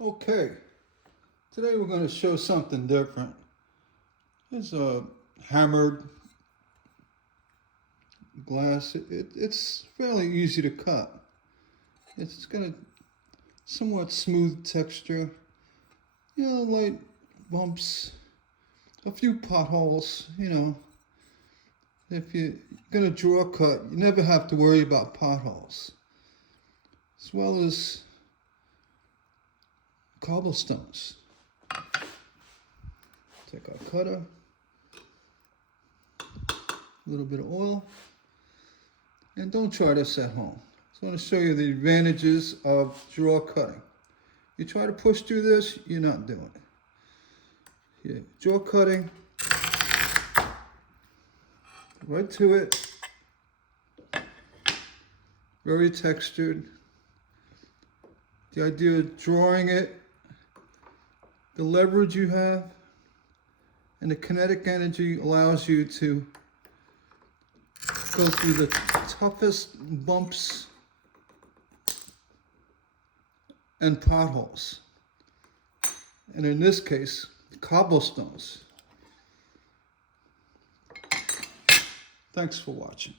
Okay, today we're going to show something different. It's a hammered glass. It's fairly easy to cut. It's got a somewhat smooth texture, light bumps, a few potholes. If you're going to draw a cut, you never have to worry about potholes, as well as cobblestones. Take our cutter, a little bit of oil, and don't try this at home. I want to show you the advantages of draw cutting. You try to push through this, you're not doing it. Here, draw cutting, right to it, very textured. The idea of drawing it, the leverage you have, and the kinetic energy allows you to go through the toughest bumps and potholes. And in this case, cobblestones. Thanks for watching.